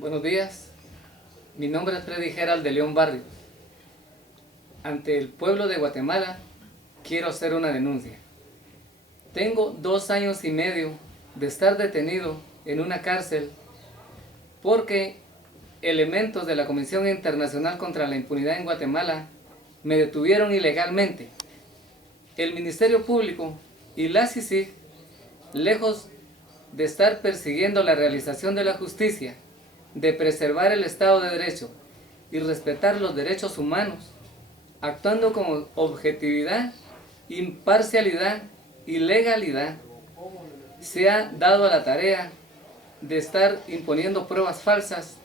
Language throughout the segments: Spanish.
Buenos días, mi nombre es Freddy Gerald de León Barrio. Ante el pueblo de Guatemala quiero hacer una denuncia. Tengo 2 años y medio de estar detenido en una cárcel porque elementos de la Comisión Internacional contra la Impunidad en Guatemala me detuvieron ilegalmente. El Ministerio Público y la CICIG, lejos de estar persiguiendo la realización de la justicia, de preservar el Estado de Derecho y respetar los derechos humanos, actuando con objetividad, imparcialidad y legalidad, se ha dado a la tarea de estar imponiendo pruebas falsas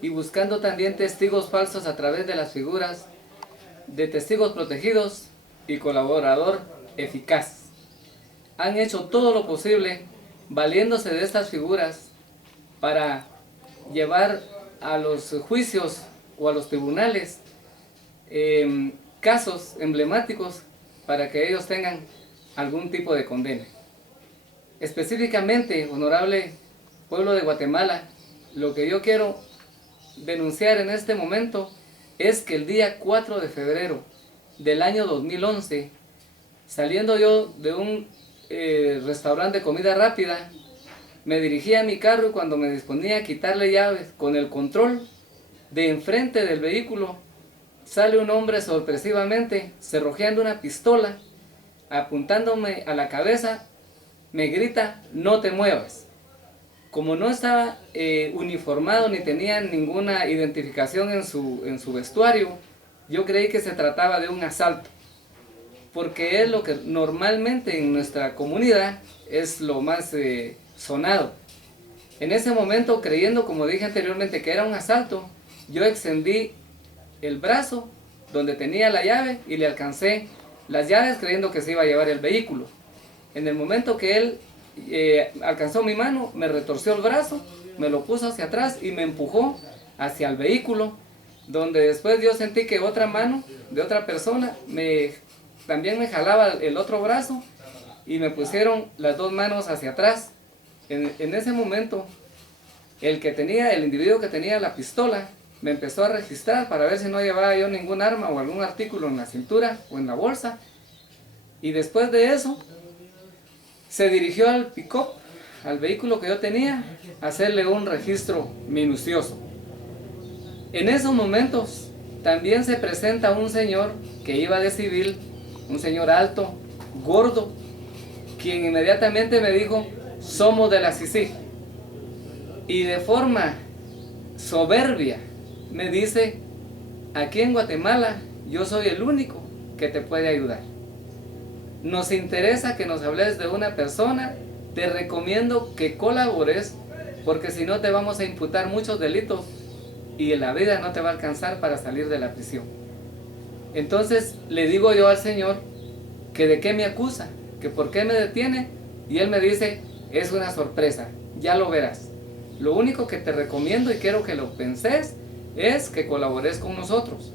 y buscando también testigos falsos a través de las figuras de testigos protegidos y colaborador eficaz. Han hecho todo lo posible valiéndose de estas figuras para llevar a los juicios o a los tribunales casos emblemáticos para que ellos tengan algún tipo de condena. Específicamente, honorable pueblo de Guatemala, lo que yo quiero denunciar en este momento es que el día 4 de febrero del año 2011, saliendo yo de un restaurante de comida rápida, me dirigí a mi carro y cuando me disponía a quitarle llaves con el control de enfrente del vehículo, sale un hombre sorpresivamente cerrojeando una pistola, apuntándome a la cabeza, me grita: "No te muevas". Como no estaba uniformado ni tenía ninguna identificación en su vestuario, yo creí que se trataba de un asalto, porque es lo que normalmente en nuestra comunidad es lo más sonado. En ese momento, creyendo, como dije anteriormente, que era un asalto, yo extendí el brazo donde tenía la llave y le alcancé las llaves creyendo que se iba a llevar el vehículo. En el momento que él alcanzó mi mano, me retorció el brazo, me lo puso hacia atrás y me empujó hacia el vehículo, donde después yo sentí que otra mano de otra persona también me jalaba el otro brazo y me pusieron las 2 manos hacia atrás. En ese momento, el individuo que tenía la pistola me empezó a registrar para ver si no llevaba yo ningún arma o algún artículo en la cintura o en la bolsa. Y después de eso, se dirigió al pick-up, al vehículo que yo tenía, a hacerle un registro minucioso. En esos momentos, también se presenta un señor que iba de civil, un señor alto, gordo, quien inmediatamente me dijo: "Somos de la CICIG". Y de forma soberbia me dice: "Aquí en Guatemala yo soy el único que te puede ayudar. Nos interesa que nos hables de una persona, te recomiendo que colabores, porque si no te vamos a imputar muchos delitos y en la vida no te va a alcanzar para salir de la prisión". Entonces le digo yo al señor que de qué me acusa, que por qué me detiene, y él me dice: "Es una sorpresa, ya lo verás. Lo único que te recomiendo y quiero que lo penses es que colabores con nosotros,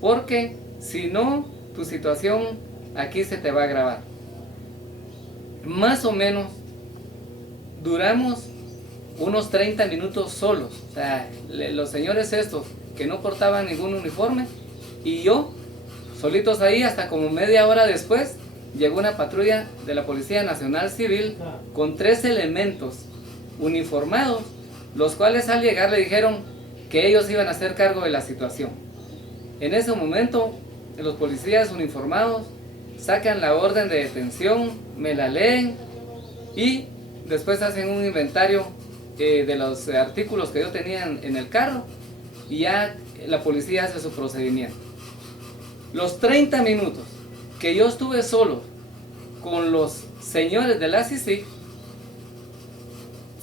porque si no, tu situación aquí se te va a agravar". Más o menos duramos unos 30 minutos solos, o sea, los señores estos que no portaban ningún uniforme y yo solitos ahí, hasta como media hora después llegó una patrulla de la Policía Nacional Civil con 3 elementos uniformados, los cuales al llegar le dijeron que ellos iban a hacer cargo de la situación. En ese momento los policías uniformados sacan la orden de detención, me la leen y después hacen un inventario de los artículos que yo tenía en el carro, y ya la policía hace su procedimiento. Los 30 minutos que yo estuve solo con los señores de la CICIG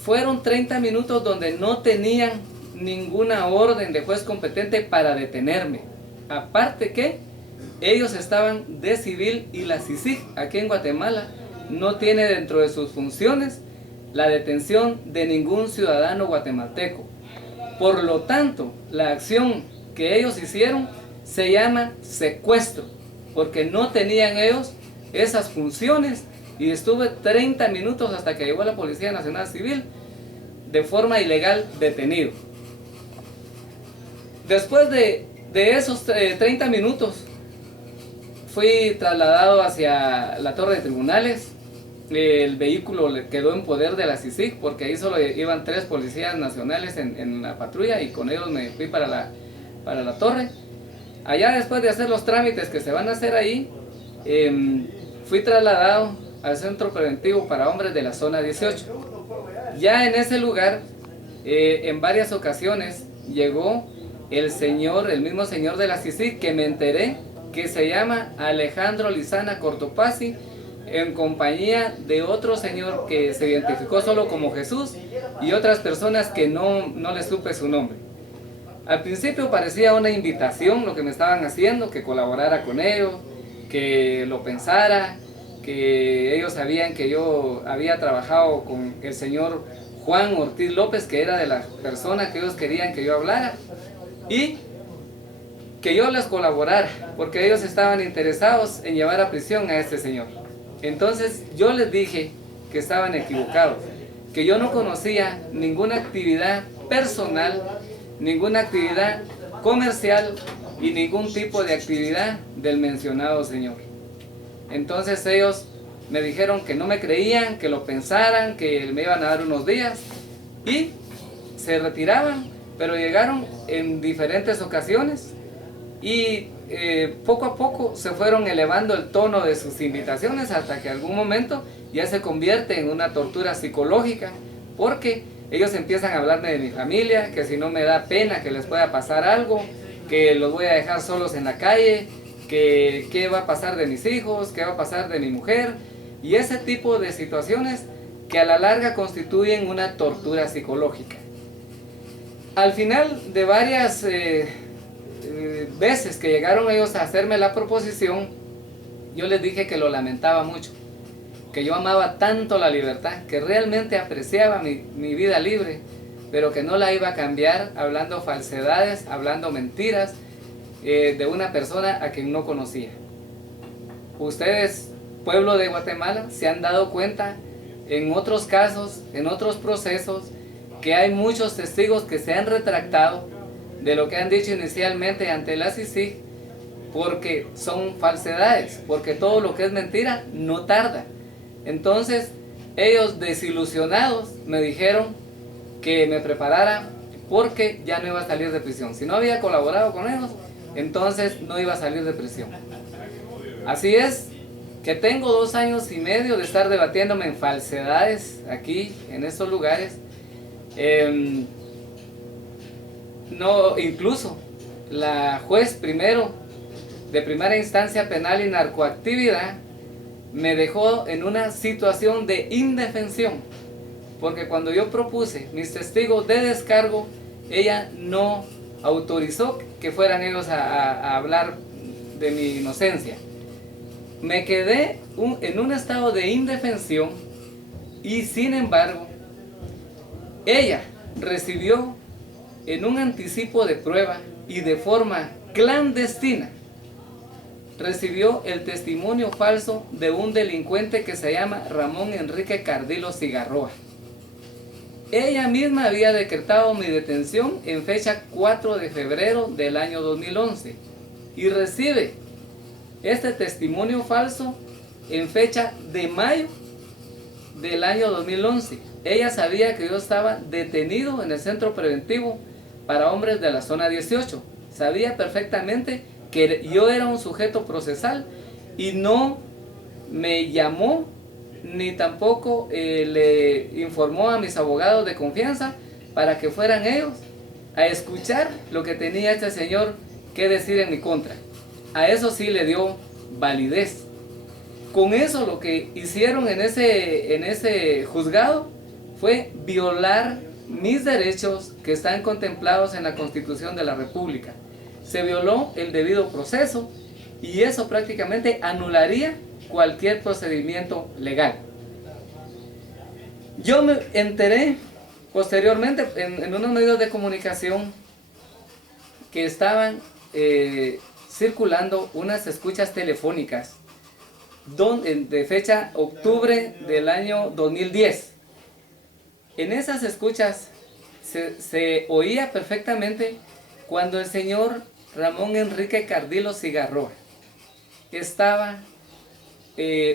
fueron 30 minutos donde no tenían ninguna orden de juez competente para detenerme. Aparte que ellos estaban de civil y la CICIG aquí en Guatemala no tiene dentro de sus funciones la detención de ningún ciudadano guatemalteco. Por lo tanto, la acción que ellos hicieron se llama secuestro, porque no tenían ellos esas funciones, y estuve 30 minutos hasta que llegó la Policía Nacional Civil de forma ilegal detenido. Después de esos 30 minutos, fui trasladado hacia la torre de tribunales. El vehículo quedó en poder de la CICIG porque ahí solo iban 3 policías nacionales en la patrulla, y con ellos me fui para la torre. Allá, después de hacer los trámites que se van a hacer ahí, fui trasladado al centro preventivo para hombres de la zona 18. Ya en ese lugar, en varias ocasiones llegó el mismo señor de la CICIG, que me enteré que se llama Alejandro Lizana Cortopassi, en compañía de otro señor que se identificó solo como Jesús, y otras personas que no le supe su nombre. Al principio parecía una invitación lo que me estaban haciendo, que colaborara con ellos, que lo pensara, que ellos sabían que yo había trabajado con el señor Juan Ortiz López, que era de la persona que ellos querían que yo hablara, y que yo les colaborara, porque ellos estaban interesados en llevar a prisión a este señor. Entonces yo les dije que estaban equivocados, que yo no conocía ninguna actividad personal, ninguna actividad comercial y ningún tipo de actividad del mencionado señor. Entonces ellos me dijeron que no me creían, que lo pensaran, que me iban a dar unos días, y se retiraban, pero llegaron en diferentes ocasiones, y poco a poco se fueron elevando el tono de sus invitaciones, hasta que algún momento ya se convierte en una tortura psicológica, porque ellos empiezan a hablarme de mi familia, que si no me da pena que les pueda pasar algo, que los voy a dejar solos en la calle, que qué va a pasar de mis hijos, qué va a pasar de mi mujer, y ese tipo de situaciones que a la larga constituyen una tortura psicológica. Al final de varias veces que llegaron ellos a hacerme la proposición, yo les dije que lo lamentaba mucho, que yo amaba tanto la libertad, que realmente apreciaba mi vida libre, pero que no la iba a cambiar hablando falsedades, hablando mentiras de una persona a quien no conocía. Ustedes, pueblo de Guatemala, se han dado cuenta en otros casos, en otros procesos, que hay muchos testigos que se han retractado de lo que han dicho inicialmente ante la CICIG, porque son falsedades, porque todo lo que es mentira no tarda. Entonces ellos, desilusionados, me dijeron que me preparara porque ya no iba a salir de prisión. Si no había colaborado con ellos, entonces no iba a salir de prisión. Así es que tengo 2 años y medio de estar debatiéndome en falsedades aquí, en estos lugares. No, incluso la juez primero de primera instancia penal y narcoactividad me dejó en una situación de indefensión, porque cuando yo propuse mis testigos de descargo, ella no autorizó que fueran ellos a hablar de mi inocencia. Me quedé en un estado de indefensión, y sin embargo ella recibió en un anticipo de prueba y de forma clandestina, recibió el testimonio falso de un delincuente que se llama Ramón Enrique Cardilo Cigarroa. Ella misma había decretado mi detención en fecha 4 de febrero del año 2011 y recibe este testimonio falso en fecha de mayo del año 2011. Ella sabía que yo estaba detenido en el centro preventivo para hombres de la zona 18. Sabía perfectamente que yo era un sujeto procesal, y no me llamó ni tampoco le informó a mis abogados de confianza para que fueran ellos a escuchar lo que tenía este señor que decir en mi contra. A eso sí le dio validez. Con eso lo que hicieron en ese juzgado fue violar mis derechos que están contemplados en la Constitución de la República. Se violó el debido proceso, y eso prácticamente anularía cualquier procedimiento legal. Yo me enteré posteriormente en unos medios de comunicación que estaban circulando unas escuchas telefónicas de fecha octubre del año 2010. En esas escuchas se oía perfectamente Cuando el señor Ramón Enrique Cardilo Cigarroa estaba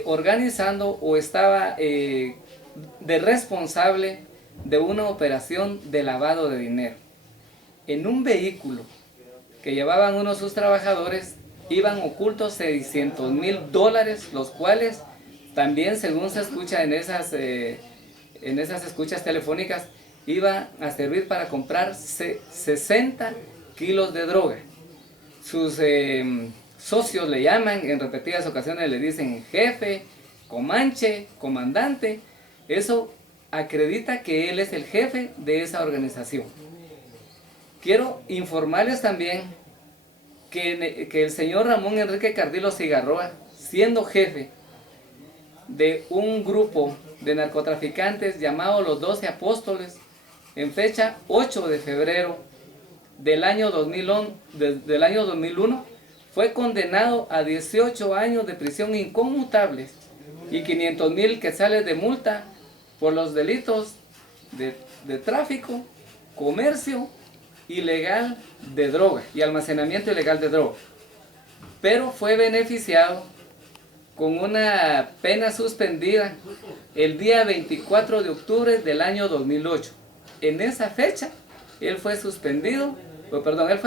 organizando o estaba de responsable de una operación de lavado de dinero. En un vehículo que llevaban uno de sus trabajadores iban ocultos $600,000, los cuales también, según se escucha en esas escuchas telefónicas, iba a servir para comprar 60 kilos de droga. Sus socios le llaman, en repetidas ocasiones le dicen jefe, comanche, comandante. Eso acredita que él es el jefe de esa organización. Quiero informarles también que el señor Ramón Enrique Cardilo Cigarroa, siendo jefe de un grupo de narcotraficantes llamado los 12 Apóstoles, en fecha 8 de febrero del año 2001, fue condenado a 18 años de prisión inconmutables y 500,000 quetzales de multa por los delitos de tráfico, comercio ilegal de droga y almacenamiento ilegal de droga. Pero fue beneficiado con una pena suspendida el día 24 de octubre del año 2008. En esa fecha, él fue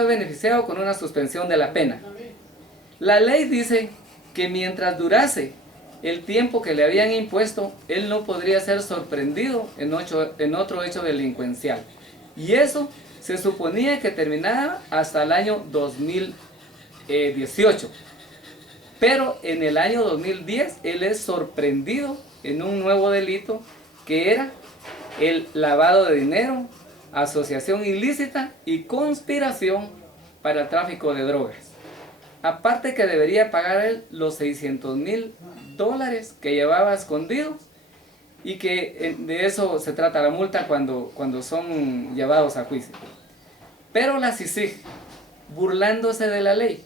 beneficiado con una suspensión de la pena. La ley dice que mientras durase el tiempo que le habían impuesto, él no podría ser sorprendido en otro hecho delincuencial. Y eso se suponía que terminaba hasta el año 2018. Pero en el año 2010 él es sorprendido en un nuevo delito que era el lavado de dinero, asociación ilícita y conspiración para el tráfico de drogas. Aparte que debería pagar él los $600,000 que llevaba escondidos, y que de eso se trata la multa cuando son llevados a juicio. Pero la CICIG, burlándose de la ley,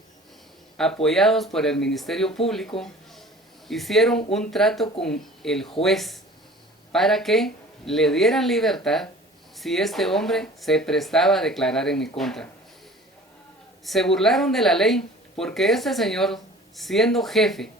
apoyados por el Ministerio Público, hicieron un trato con el juez para que le dieran libertad si este hombre se prestaba a declarar en mi contra. Se burlaron de la ley porque este señor, siendo jefe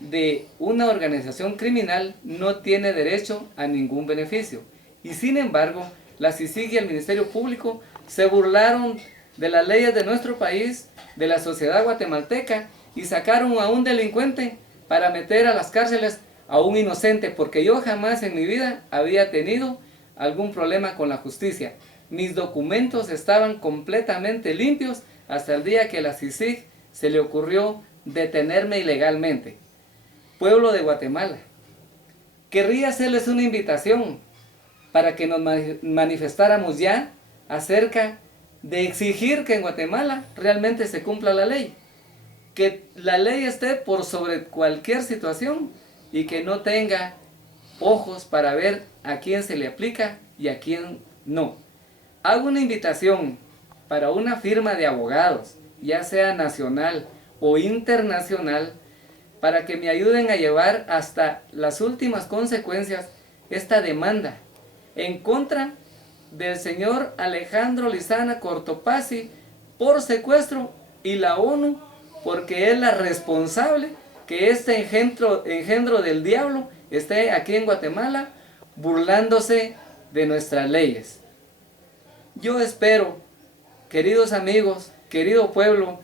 de una organización criminal, no tiene derecho a ningún beneficio. Y sin embargo, la CICIG y el Ministerio Público se burlaron de las leyes de nuestro país, de la sociedad guatemalteca, y sacaron a un delincuente para meter a las cárceles a un inocente, porque yo jamás en mi vida había tenido algún problema con la justicia. Mis documentos estaban completamente limpios hasta el día que a la CICIG se le ocurrió detenerme ilegalmente. Pueblo de Guatemala, querría hacerles una invitación para que nos manifestáramos ya acerca de exigir que en Guatemala realmente se cumpla la ley, que la ley esté por sobre cualquier situación y que no tenga ojos para ver a quién se le aplica y a quién no. Hago una invitación para una firma de abogados, ya sea nacional o internacional, para que me ayuden a llevar hasta las últimas consecuencias esta demanda en contra del señor Alejandro Lizana Cortopassi por secuestro, y la ONU porque es la responsable que este engendro del diablo esté aquí en Guatemala burlándose de nuestras leyes. Yo espero, queridos amigos, querido pueblo,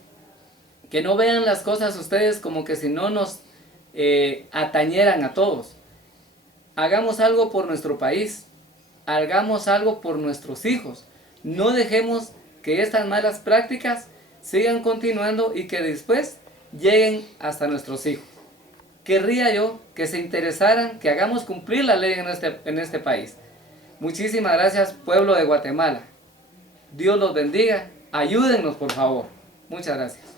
que no vean las cosas ustedes como que si no nos atañeran a todos. Hagamos algo por nuestro país, hagamos algo por nuestros hijos. No dejemos que estas malas prácticas sigan continuando y que después lleguen hasta nuestros hijos. Querría yo que se interesaran, que hagamos cumplir la ley en este país. Muchísimas gracias, pueblo de Guatemala. Dios los bendiga. Ayúdennos, por favor. Muchas gracias.